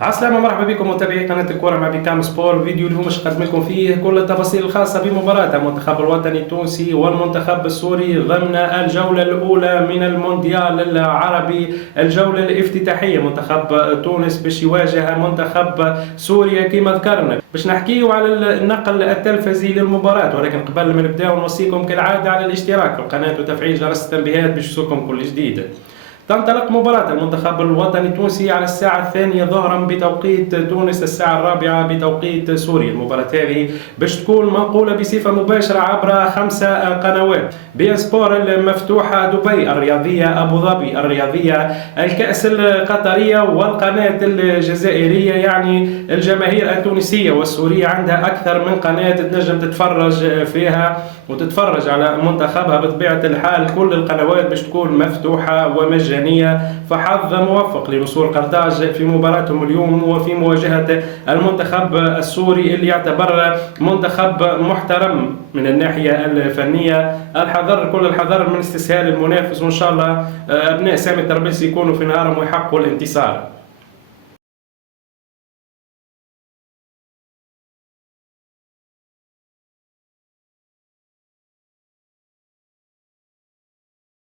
عسلامة، مرحبا بكم متابعي قناة الكرة مع بكام سبور. فيديو اليوم باش نقدم لكم فيه كل التفاصيل الخاصة بمباراة المنتخب الوطني التونسي والمنتخب السوري ضمن الجولة الأولى من المونديال العربي، الجولة الافتتاحية. منتخب تونس باش يواجه منتخب سوريا كما ذكرنا. باش نحكيو على النقل التلفزي للمباراة، ولكن قبل ما نبداو نوصيكم كالعادة على الاشتراك في القناة وتفعيل جرس التنبيهات باش يوصلكم كل جديد. تنطلق مباراة المنتخب الوطني التونسي على الساعة 2 ظهرا بتوقيت تونس، الساعة 4 بتوقيت سوريا. المباراة هذه باش تكون منقولة بصفة مباشرة عبر 5 قنوات: بي سبور المفتوحة دبي، الرياضية أبو ظبي، الرياضية الكأس القطرية، والقناة الجزائرية. يعني الجماهير التونسية والسورية عندها أكثر من قناة تنجم تتفرج فيها وتتفرج على منتخبها. بطبيعة الحال كل القنوات باش تكون مفتوحة ومجانية، فحظ موفق لنصور قرطاج في مباراتهم اليوم وفي مواجهة المنتخب السوري اللي يعتبر منتخب محترم من الناحية الفنية. الحذر، كل الحذر من استسهال المنافس، وإن شاء الله أبناء سامي الترابلسي يكونوا في نهارهم ويحققوا الانتصار.